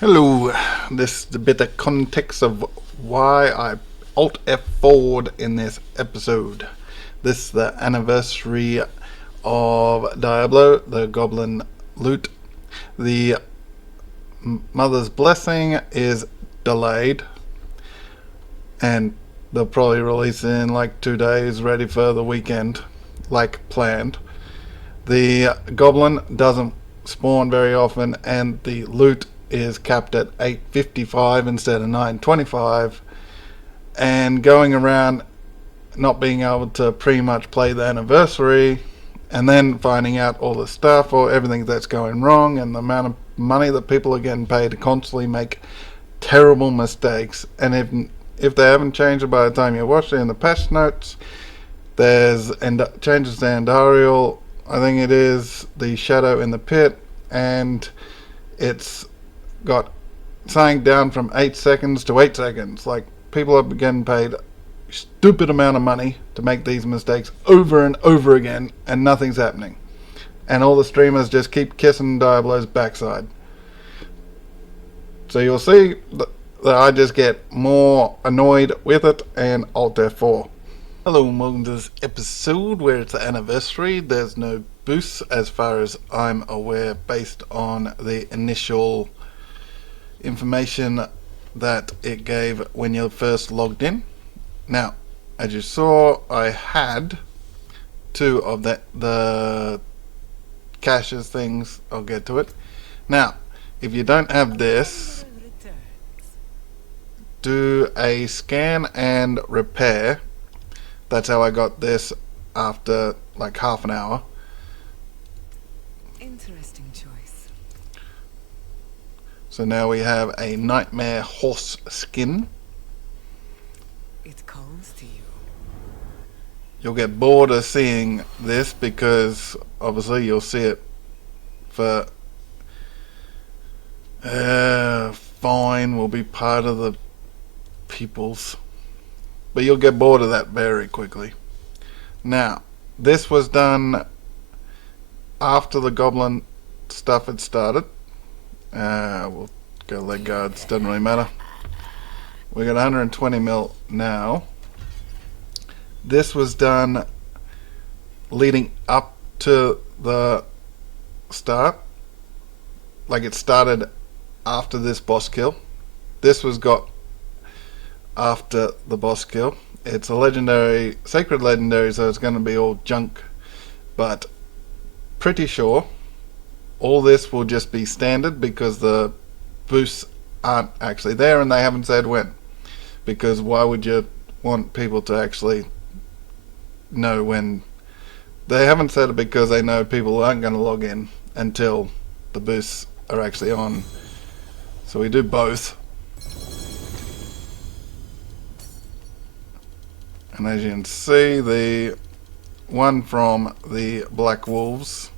Hello, this is a bit of context of why I Alt F4'd in this episode. This is the anniversary of Diablo, the Goblin loot. The Mother's Blessing is delayed, and they'll probably release it in like 2 days, ready for the weekend, like planned. The Goblin doesn't spawn very often, and the loot is capped at 855 instead of 925, and going around not being able to pretty much play the anniversary and then finding out all the stuff or everything that's going wrong and the amount of money that people are getting paid to constantly make terrible mistakes. And if they haven't changed it by the time you watch it in the patch notes, there's changes to Andariel, I think it is, the Shadow in the Pit, and it's got saying down from 8 seconds to 8 seconds. Like, people are getting paid a stupid amount of money to make these mistakes over and over again, and nothing's happening. And all the streamers just keep kissing Diablo's backside. So you'll see that I just get more annoyed with it, and Alt F4. Hello and welcome to this episode where it's the anniversary. There's no boosts as far as I'm aware based on the initial information that it gave when you first logged in. Now, as you saw, I had two of the caches things. I'll get to it. Now, if you don't have this, do a scan and repair. That's how I got this after like half an hour. Interesting choice. So now we have a nightmare horse skin. It calls to you. You'll get bored of seeing this because obviously you'll see it for fine, will be part of the peoples. But you'll get bored of that very quickly. Now, this was done after the Goblin stuff had started. We'll go leg guards, doesn't really matter. We got 120 mil now. This was done leading up to the start. Like, it started after this boss kill. This was got after the boss kill. It's a legendary, sacred legendary, so it's going to be all junk. But pretty sure all this will just be standard because the boosts aren't actually there and they haven't said when. Because why would you want people to actually know when? They haven't said it because they know people aren't going to log in until the boosts are actually on. So we do both. And as you can see, the one from the Black Wolves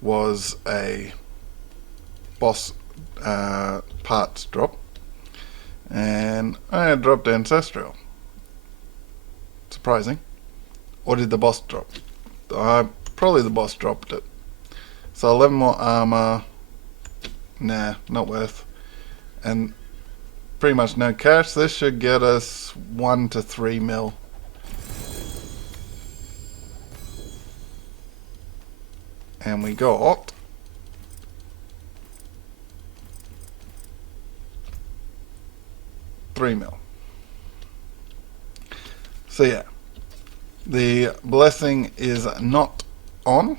was a boss parts drop, and I dropped Ancestral. Surprising. Or did the boss drop? Probably the boss dropped it. So 11 more armor. Nah, not worth. And pretty much no cash. This should get us 1 to 3 mil. And we got $3 mil. So yeah, the blessing is not on.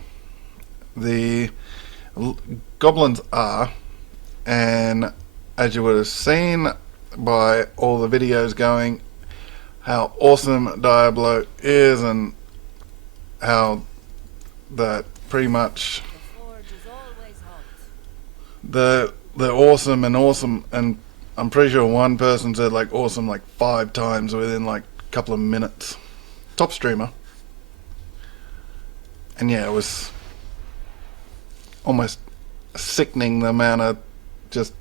The goblins are, and as you would have seen by all the videos going, how awesome Diablo is and how that pretty much they're awesome, and I'm pretty sure one person said like awesome like 5 times within like a couple of minutes. Top streamer. And yeah, it was almost sickening the amount of just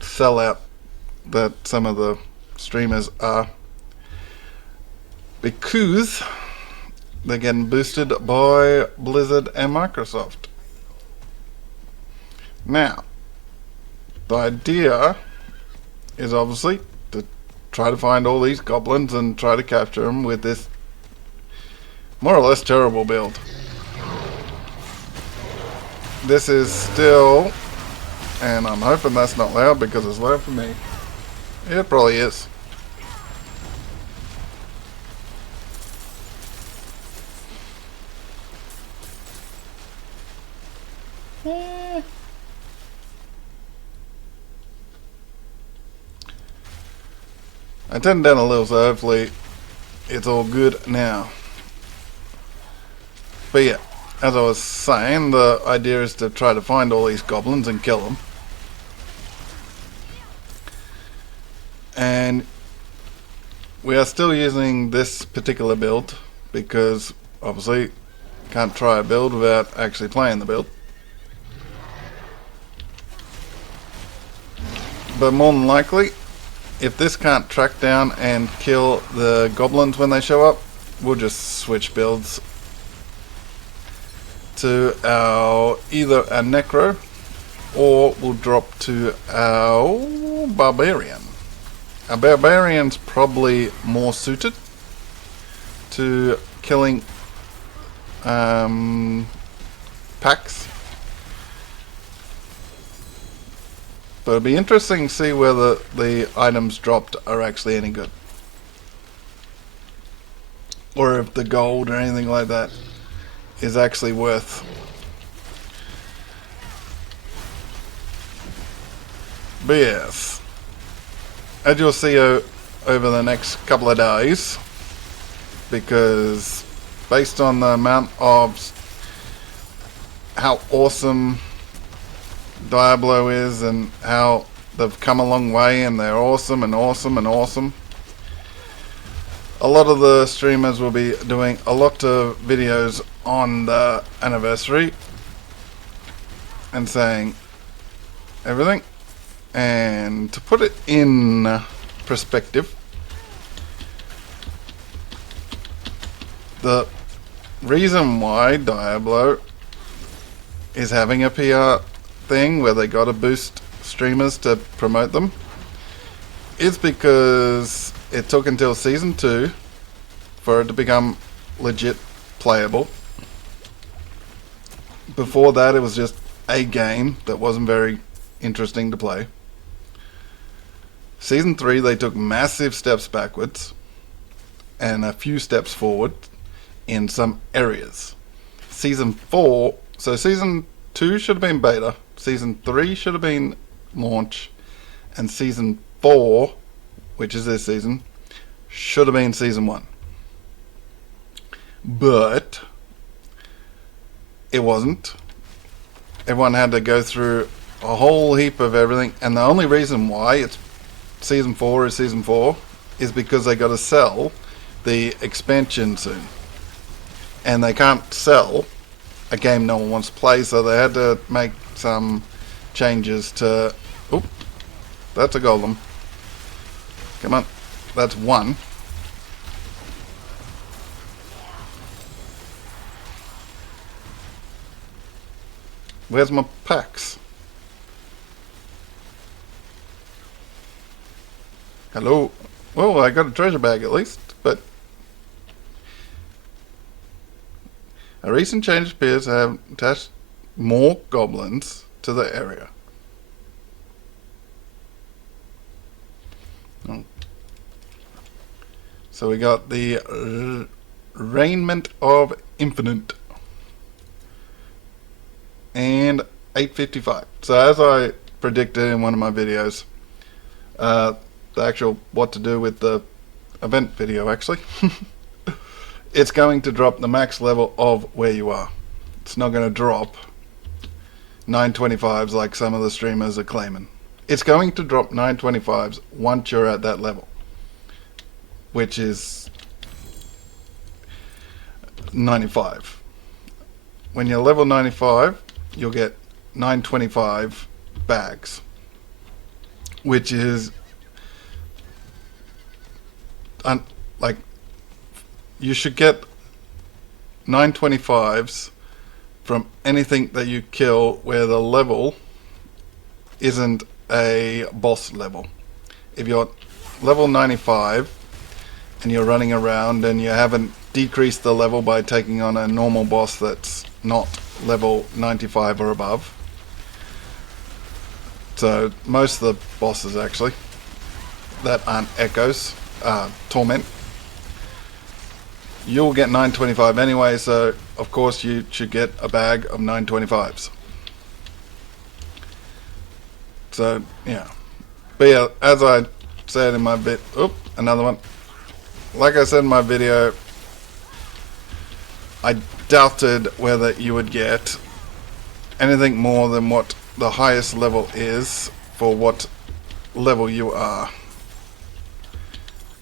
sellout that some of the streamers are, because they're getting boosted by Blizzard and Microsoft. Now, The idea is obviously to try to find all these goblins and try to capture them with this more or less terrible build. This is still, and I'm hoping that's not loud because it's loud for me. It probably is. I turned down a little, so hopefully it's all good now. But yeah, as I was saying, the idea is to try to find all these goblins and kill them. And we are still using this particular build because obviously can't try a build without actually playing the build. But more than likely, if this can't track down and kill the goblins when they show up, we'll just switch builds to our either a necro or we'll drop to our barbarian. Our barbarian's probably more suited to killing packs. But it'll be interesting to see whether the items dropped are actually any good. Or if the gold or anything like that is actually worth. But yes, as you'll see over the next couple of days, because based on the amount of how awesome Diablo is and how they've come a long way and they're awesome and awesome and awesome, a lot of the streamers will be doing a lot of videos on the anniversary and saying everything. And to put it in perspective, the reason why Diablo is having a PR thing where they gotta boost streamers to promote them is because it took until season 2 for it to become legit playable. Before that, it was just a game that wasn't very interesting to play. Season 3, they took massive steps backwards and a few steps forward in some areas. Season 4, so Season 2 should have been beta, Season 3 should have been launch, and Season 4, which is this season, should have been Season 1. But it wasn't. Everyone had to go through a whole heap of everything, and the only reason why it's Season 4 is Season 4 is because they got to sell the expansion soon. And they can't sell a game no one wants to play, so they had to make some changes to... Oop, that's a golem. Come on, that's one. Where's my packs? Hello? Oh, I got a treasure bag at least, but... A recent change appears to have attached more goblins to the area. Oh. So we got the Raiment of Infinite. And 855. So as I predicted in one of my videos, the actual what to do with the event video actually, it's going to drop the max level of where you are. It's not going to drop 925s like some of the streamers are claiming. It's going to drop 925s once you're at that level, which is 95. When you're level 95, you'll get 925 bags, which is like you should get 925s from anything that you kill where the level isn't a boss level. If you're level 95 and you're running around and you haven't decreased the level by taking on a normal boss that's not level 95 or above. So most of the bosses actually that aren't echoes, torment, you'll get 925 anyway, so of course you should get a bag of 925s. So yeah, but yeah, as I said in my another one. Like I said in my video, I doubted whether you would get anything more than what the highest level is for what level you are.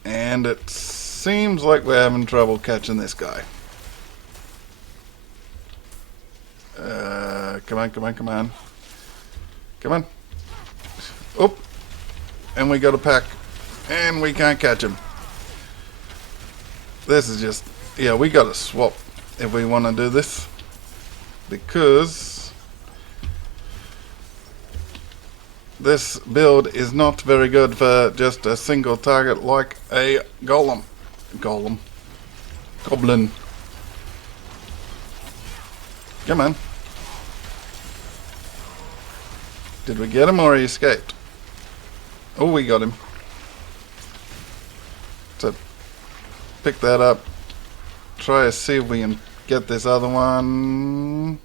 And it seems like we're having trouble catching this guy. Come on, come on, come on. Come on. Oop. And we got a pack. And we can't catch him. This is just... yeah, we gotta swap if we want to do this. Because... this build is not very good for just a single target like a Goblin. Come on. Did we get him or he escaped? Oh, we got him. So, pick that up. Try to see if we can get this other one.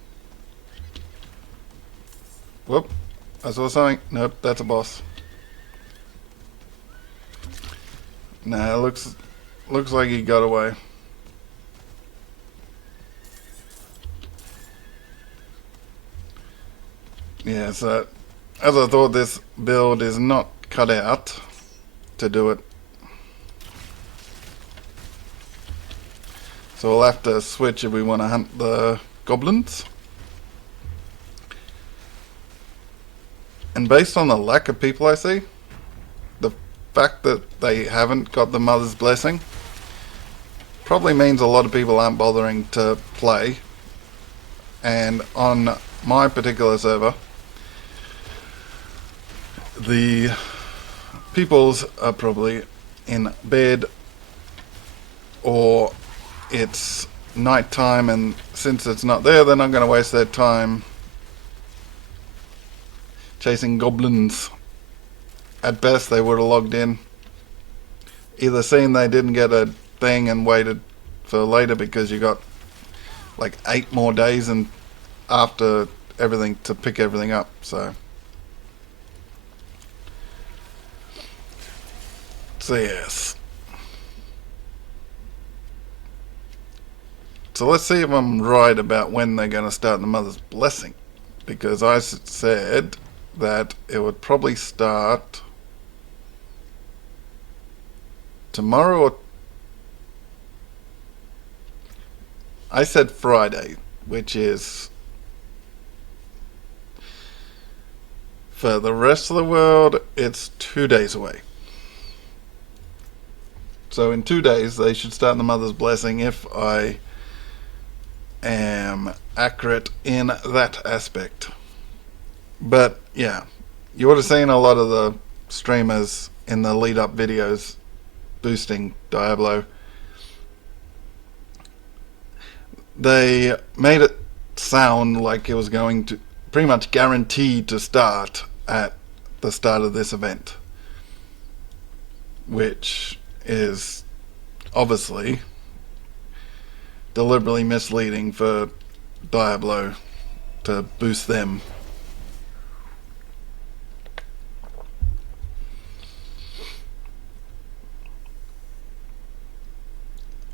Whoop. I saw something. Nope, that's a boss. Nah, looks like he got away. Yeah, so as I thought, this build is not cut out to do it. So we'll have to switch if we want to hunt the goblins. And based on the lack of people I see, the fact that they haven't got the Mother's Blessing probably means a lot of people aren't bothering to play. And on my particular server, the peoples are probably in bed, or it's night time, and since it's not there, they're not going to waste their time chasing goblins. At best, they would have logged in, either seen they didn't get a thing and waited for later because you got like 8 more days and after everything to pick everything up. So yes. So let's see if I'm right about when they're going to start the Mother's Blessing, because I said that it would probably start tomorrow, or I said Friday, which is, for the rest of the world, it's 2 days away. So in 2 days they should start the Mother's Blessing, if I am accurate in that aspect. But yeah, you would have seen a lot of the streamers in the lead up videos boosting Diablo. They made it sound like it was going to pretty much guaranteed to start at the start of this event, which is obviously deliberately misleading for Diablo to boost them.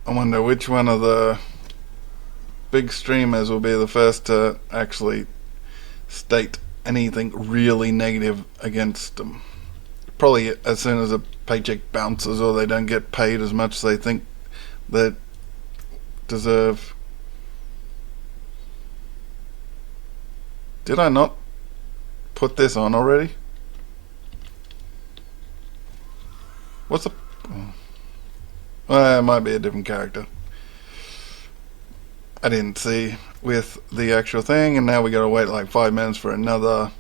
I wonder which one of the big streamers will be the first to actually state anything really negative against them. Probably as soon as a paycheck bounces or they don't get paid as much as they think they deserve. Did I not put this on already? What's the... well, it might be a different character. I didn't see with the actual thing, and now we gotta wait like 5 minutes for another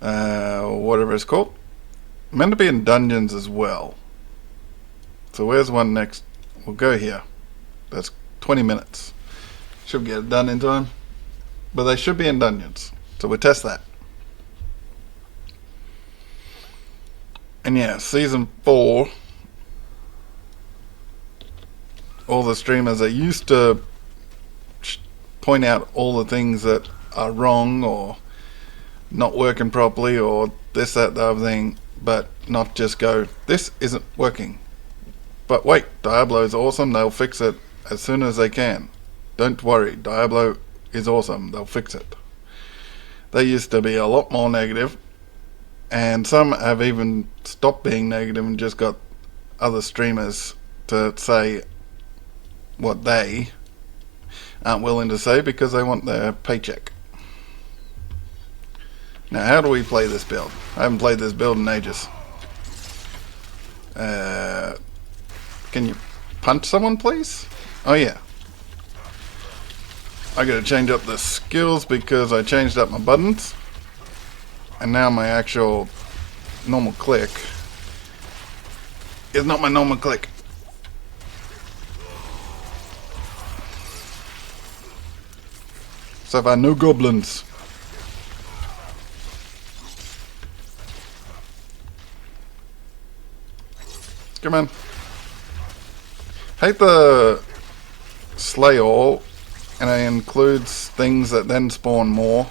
whatever it's called. Meant to be in dungeons as well. So where's one next? We'll go here. That's 20 minutes. Should get it done in time. But they should be in dungeons. So we'll test that. And yeah, season 4. All the streamers that used to point out all the things that are wrong or not working properly or this, that, the other thing, but not just go, this isn't working. But wait, Diablo is awesome, they'll fix it as soon as they can. Don't worry, Diablo is awesome, they'll fix it. They used to be a lot more negative, and some have even stopped being negative and just got other streamers to say what they aren't willing to say because they want their paycheck. Now, how do we play this build? I haven't played this build in ages. Can you punch someone, please? Oh, yeah. I gotta change up the skills because I changed up my buttons. And now my actual normal click is not my normal click. So far, no goblins. Come on. Hate the slay all, and it includes things that then spawn more,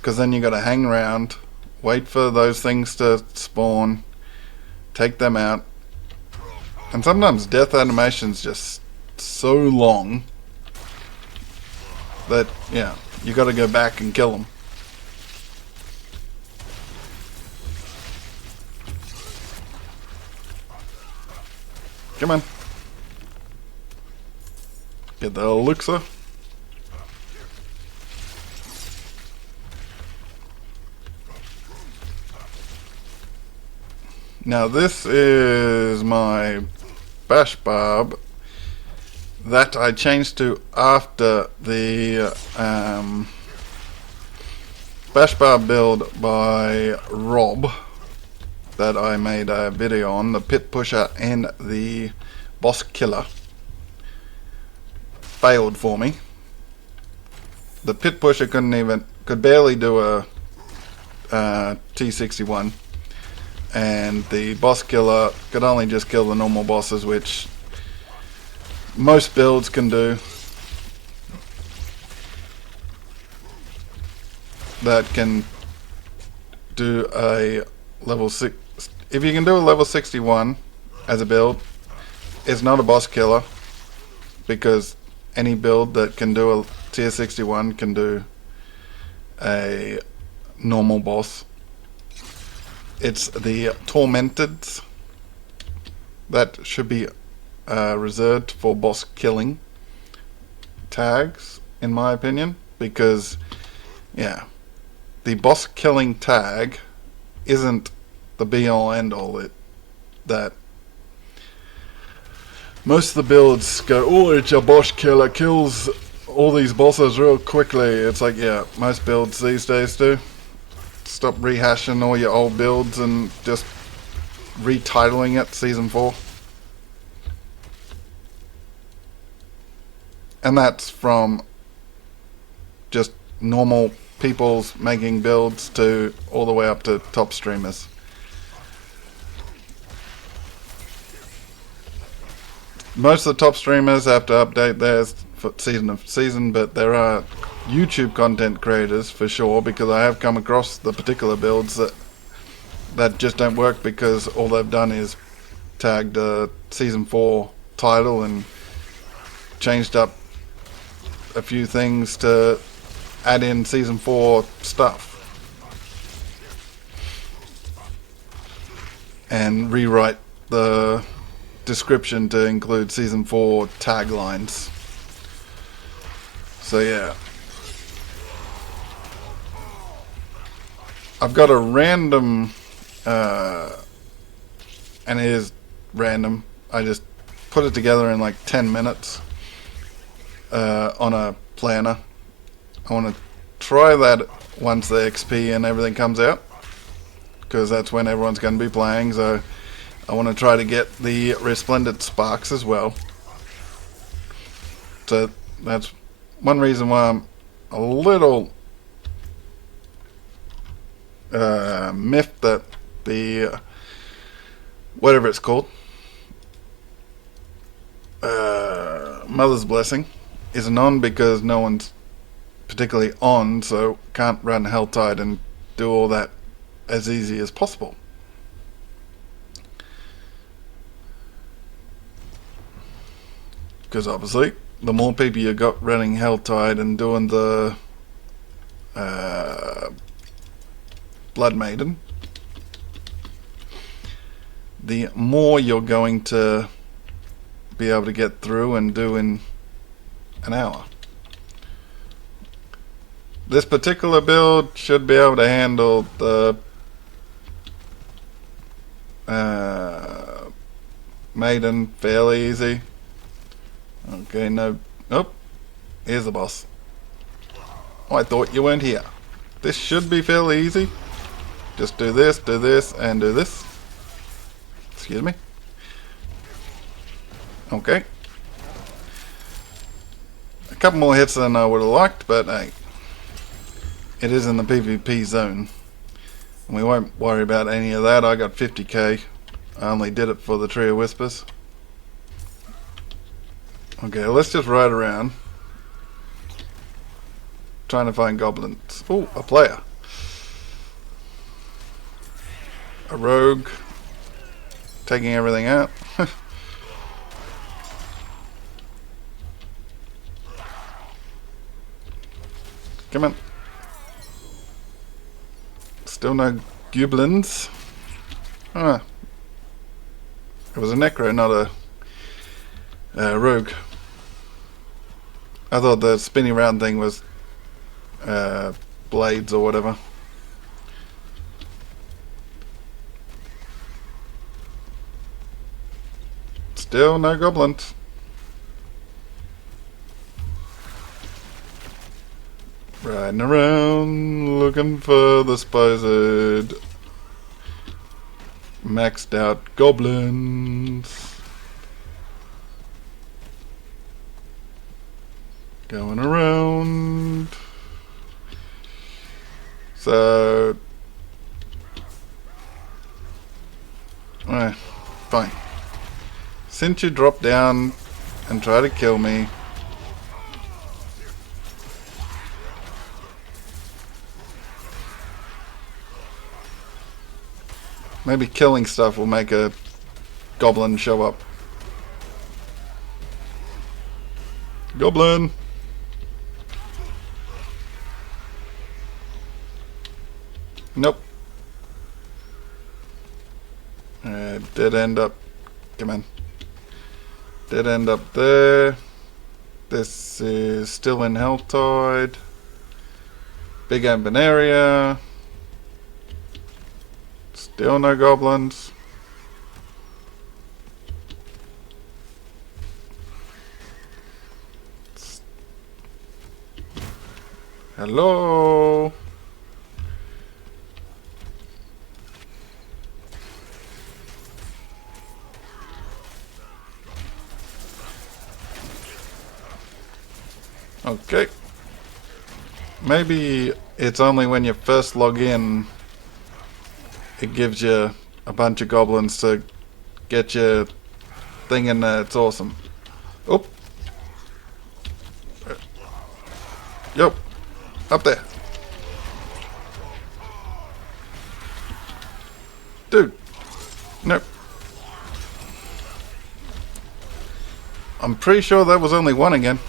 because then you gotta hang around, wait for those things to spawn, take them out, and sometimes death animation's just so long that, yeah, you gotta go back and kill them. Come on. Get the elixir. Now this is my bash barb that I changed to after the bash barb build by Rob that I made a video on, the pit pusher and the boss killer. Failed for me. The pit pusher could barely do a T61, and the boss killer could only just kill the normal bosses, which most builds can do. That can do a level 6. If you can do a level 61 as a build, it's not a boss killer, because any build that can do a tier 61 can do a normal boss. It's the Tormenteds that should be reserved for boss killing tags, in my opinion, because, yeah, the boss killing tag isn't the be all end all. That most of the builds go, oh, it's a boss killer, kills all these bosses real quickly. It's like, yeah, most builds these days do. Stop rehashing all your old builds and just retitling it Season 4. And that's from just normal people's making builds to all the way up to top streamers. Most of the top streamers have to update theirs for season to season, but there are YouTube content creators for sure, because I have come across the particular builds that just don't work because all they've done is tagged a Season 4 title and changed up a few things to add in Season 4 stuff and rewrite the description to include Season 4 taglines. So yeah, I've got a random and it is random, I just put it together in like 10 minutes on a planner. I want to try that once the XP and everything comes out, because that's when everyone's going to be playing. So I want to try to get the Resplendent Sparks as well. So that's one reason why I'm a little miffed that the whatever it's called, Mother's Blessing isn't on, because no one's particularly on, so can't run Helltide and do all that as easy as possible. Because obviously the more people you got running Helltide and doing the Blood Maiden, the more you're going to be able to get through and do in an hour. This particular build should be able to handle the Maiden fairly easy. Okay, no. Oh, here's the boss. Oh, I thought you weren't here. This should be fairly easy. Just do this, and do this. Excuse me. Okay. A couple more hits than I would have liked, but hey, it is in the PvP zone. And we won't worry about any of that. I got 50k. I only did it for the Tree of Whispers. Okay, let's just ride around. Trying to find goblins. Oh, a player. A rogue. Taking everything out. Come on. Still no goblins. Ah. It was a necro, not a rogue. I thought the spinny round thing was blades or whatever. Still no goblins. Riding around looking for the supposed maxed out goblins. Going around. So fine. Since you drop down and try to kill me, maybe killing stuff will make a goblin show up. Goblin! Nope. Dead end up. Come on. Dead end up there. This is still in Helltide. Big open area. Still no goblins. Hello. Okay. Maybe it's only when you first log in it gives you a bunch of goblins to get your thing in there. It's awesome. Oop. Yep. Up there. Dude. Nope. I'm pretty sure that was only one again.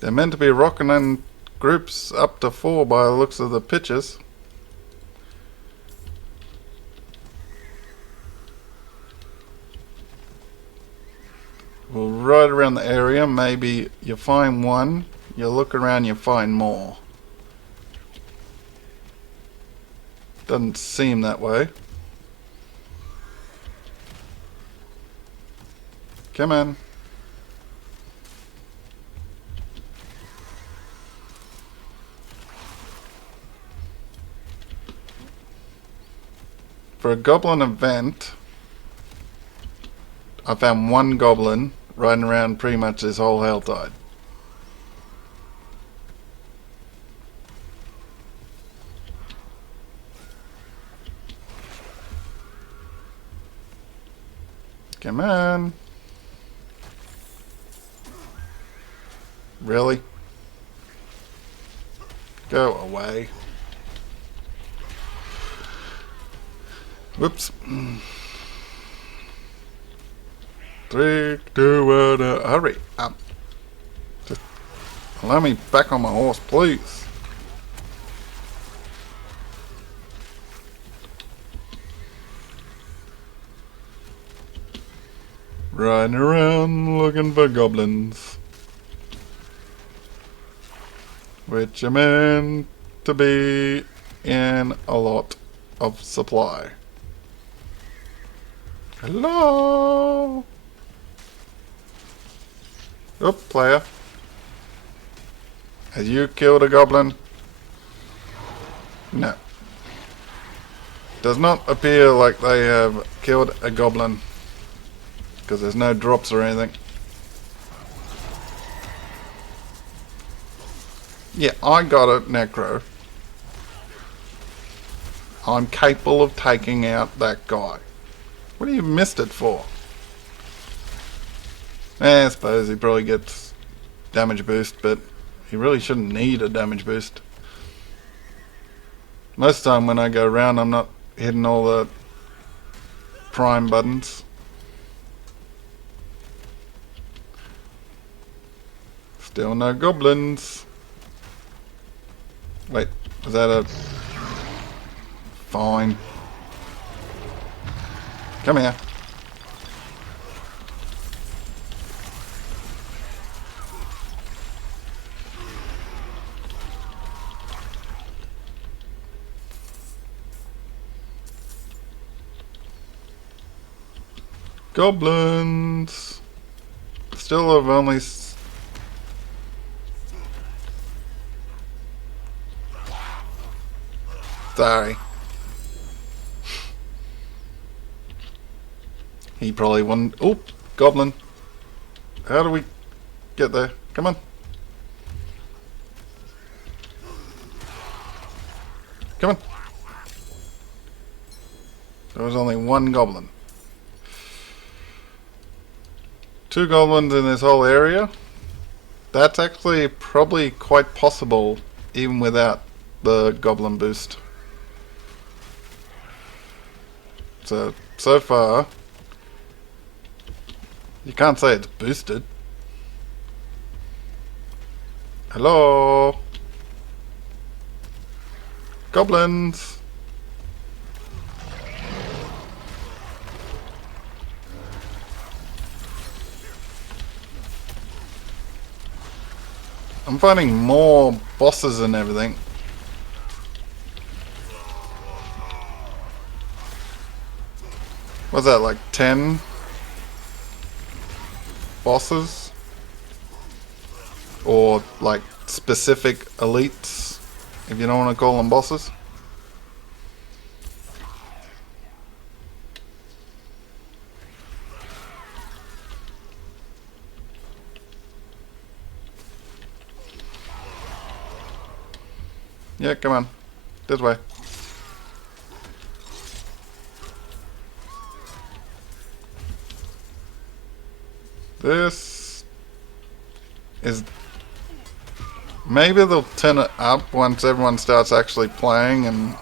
They're meant to be rocking in groups up to 4 by the looks of the pictures. We'll ride around the area. Maybe you find one, you look around, you find more. Doesn't seem that way. Come on. for a goblin event, I found one goblin riding around pretty much this whole Helltide. Come on. Really? Go away. Whoops. 3, 2, 1, hurry up. Just allow me back on my horse, please. Riding around looking for goblins, which are meant to be in a lot of supply. Hello? Oh, player. Have you killed a goblin? No. Does not appear like they have killed a goblin, because there's no drops or anything. Yeah, I got a necro. I'm capable of taking out that guy. What do you missed it for? I suppose he probably gets damage boost, but he really shouldn't need a damage boost. Most of the time when I go around, I'm not hitting all the prime buttons. Still no goblins. Wait, was that a... Fine. Come here. Goblins. Still have only... Sorry. He probably won. Oh, goblin. How do we get there? Come on. Come on. There was only one goblin. 2 goblins in this whole area. That's actually probably quite possible even without the goblin boost. So far, you can't say it's boosted. Hello? Goblins! I'm finding more bosses and everything. What's that, like 10 bosses? Or like specific elites, if you don't want to call them bosses? Yeah, come on. This way. This is... Maybe they'll turn it up once everyone starts actually playing, and...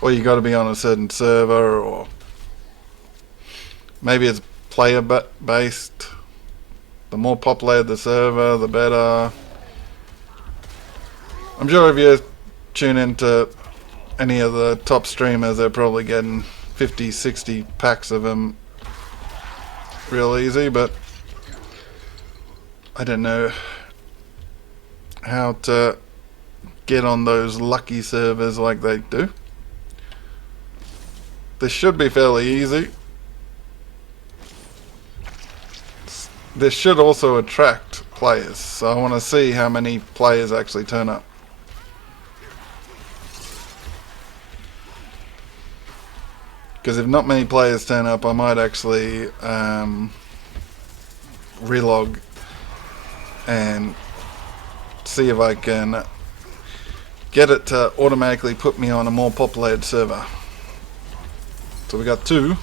Or you gotta be on a certain server, or... Maybe it's player based. The more populated the server, the better. I'm sure if you tune into any of the top streamers, they're probably getting 50, 60 packs of them real easy, but I don't know how to get on those lucky servers like they do. This should be fairly easy. This should also attract players, so I want to see how many players actually turn up. Because if not many players turn up, I might actually relog and see if I can get it to automatically put me on a more populated server. So we got 2.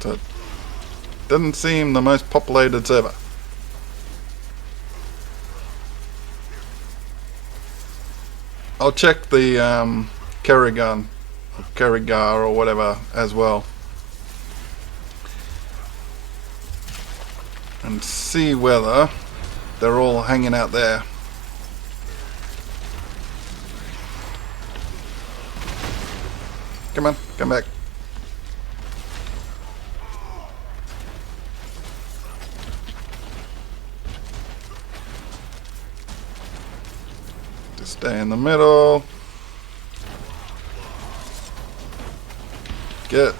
So it doesn't seem the most populated server. I'll check the Kerrigar or whatever as well, and see whether they're all hanging out there. Come on, come back. Just stay in the middle. Get.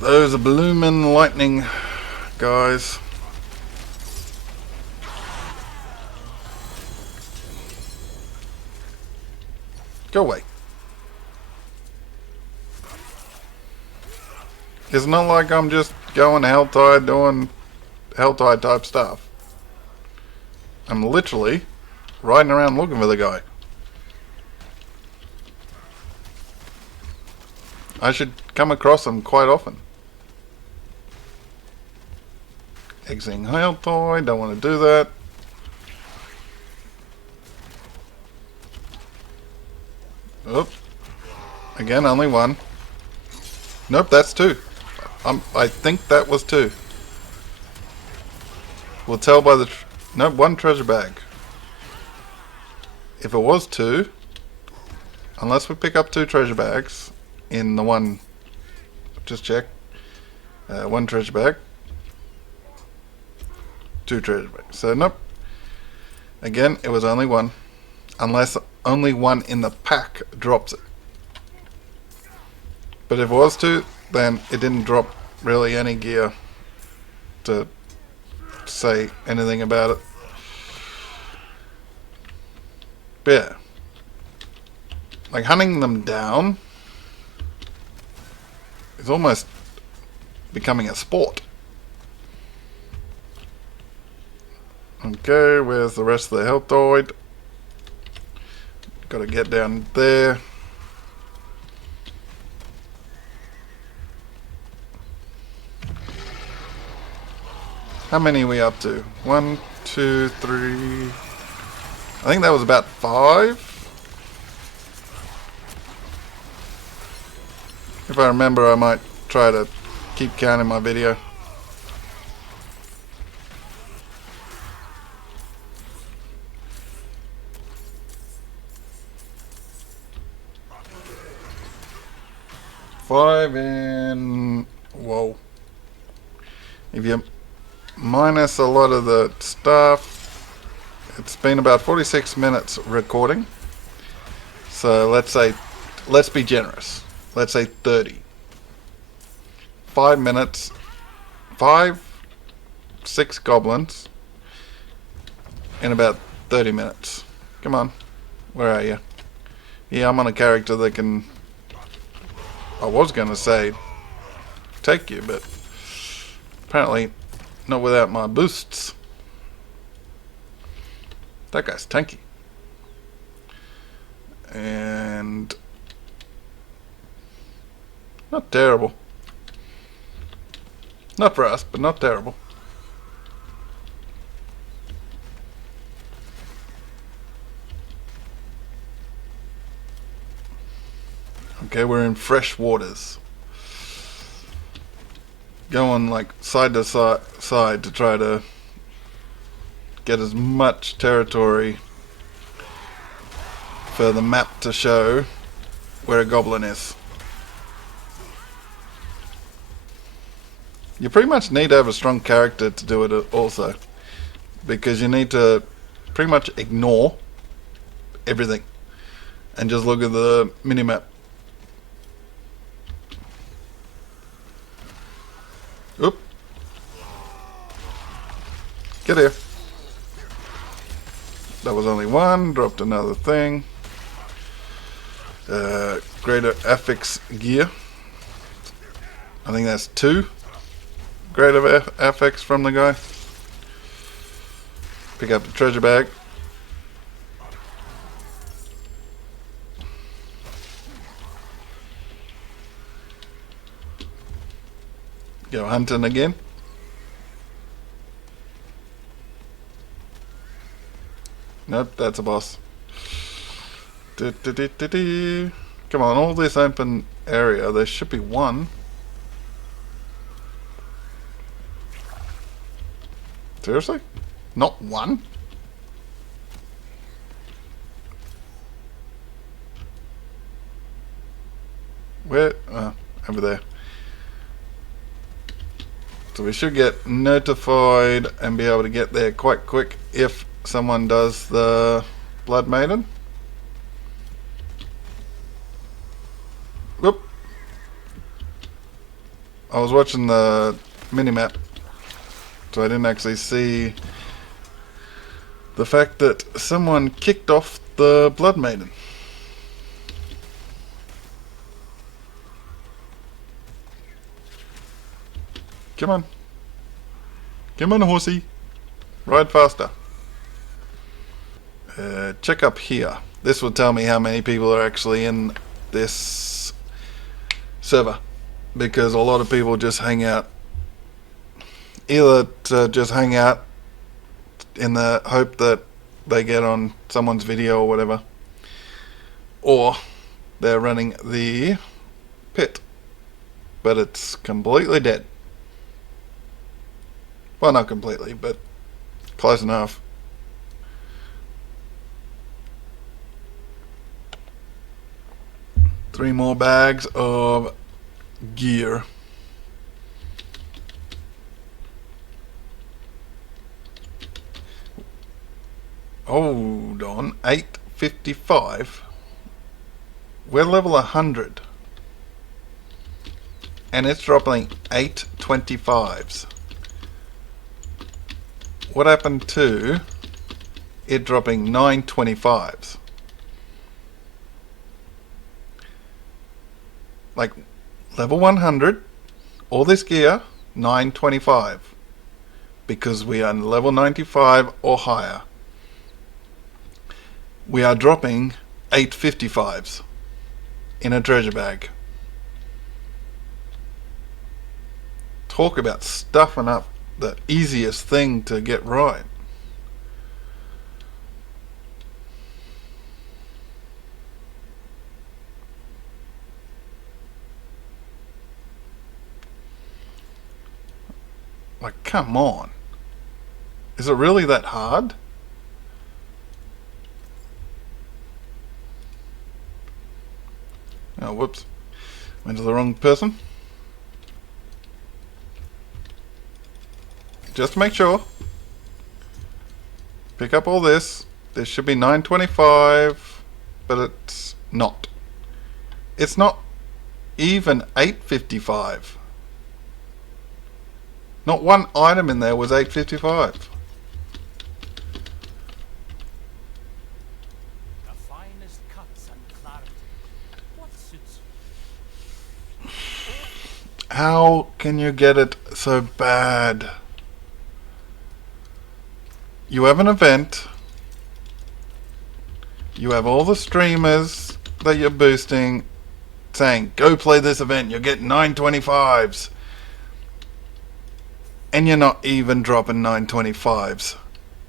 Those are bloomin' lightning guys. Go away. It's not like I'm just going Helltide doing Helltide type stuff. I'm literally riding around looking for the guy. I should come across him quite often. Exiting Helltide, don't want to do that. Oop. Again, only 1. Nope, that's 2. I think that was 2. We'll tell by the... Nope, 1 treasure bag. If it was 2, unless we pick up 2 treasure bags in the one... Just check. 1 treasure bag. 2 treasure bags. So, nope. Again, it was only 1. Unless only 1 in the pack drops it. But if it was 2, then it didn't drop really any gear to say anything about it. But yeah, like hunting them down is almost becoming a sport. Okay, where's the rest of the Helltoid? Gotta get down there. How many are we up to? 1, 2, 3. I think that was about 5. If I remember, I might try to keep counting my video. Five in... Whoa. If you minus a lot of the stuff, it's been about 46 minutes recording. So let's be generous. Let's say 30. 5 minutes. 6 goblins in about 30 minutes. Come on. Where are you? Yeah, I'm on a character that can... I was going to say take you, but apparently not without my boosts. That guy's tanky. And not terrible. Not for us, but not terrible. Okay, we're in fresh waters. Going like side to side to try to get as much territory for the map to show where a goblin is. You pretty much need to have a strong character to do it also, because you need to pretty much ignore everything and just look at the minimap. Get here. That was only one. Dropped another thing. Greater affix gear. I think that's 2. Greater affix from the guy. Pick up the treasure bag. Go hunting again. Nope, that's a boss. Come on, all this open area, there should be one. Seriously? Not one? Where? Over there. So we should get notified and be able to get there quite quick if someone does the Blood Maiden. Whoop. I was watching the minimap, so I didn't actually see the fact that someone kicked off the Blood Maiden. Come on. Come on, horsey. Ride faster. Check up here. This will tell me how many people are actually in this server. Because a lot of people just hang out. Either to just hang out in the hope that they get on someone's video or whatever. Or they're running the pit. But it's completely dead. Well, not completely, but close enough. Three more bags of gear. Hold on, 855. We're level 100. And it's dropping 825s. What happened to it dropping 925s? Like, level 100, all this gear, 925. Because we are level 95 or higher. We are dropping 855s in a treasure bag. Talk about stuffing up the easiest thing to get right. Like, come on. Is it really that hard? Oh, whoops. Went to the wrong person. Just to make sure. Pick up all this. This should be 925, but it's not. It's not even 855. Not one item in there was 855. The finest cuts and clarity. What suits you? How can you get it so bad? You have an event. You have all the streamers that you're boosting saying, go play this event, you'll get 925s. And you're not even dropping 925s.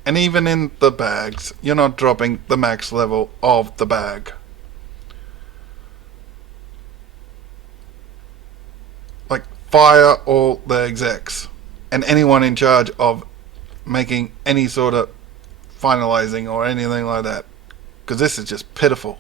And even in the bags, you're not dropping the max level of the bag. Like, fire all the execs and anyone in charge of making any sort of finalizing or anything like that, because this is just pitiful.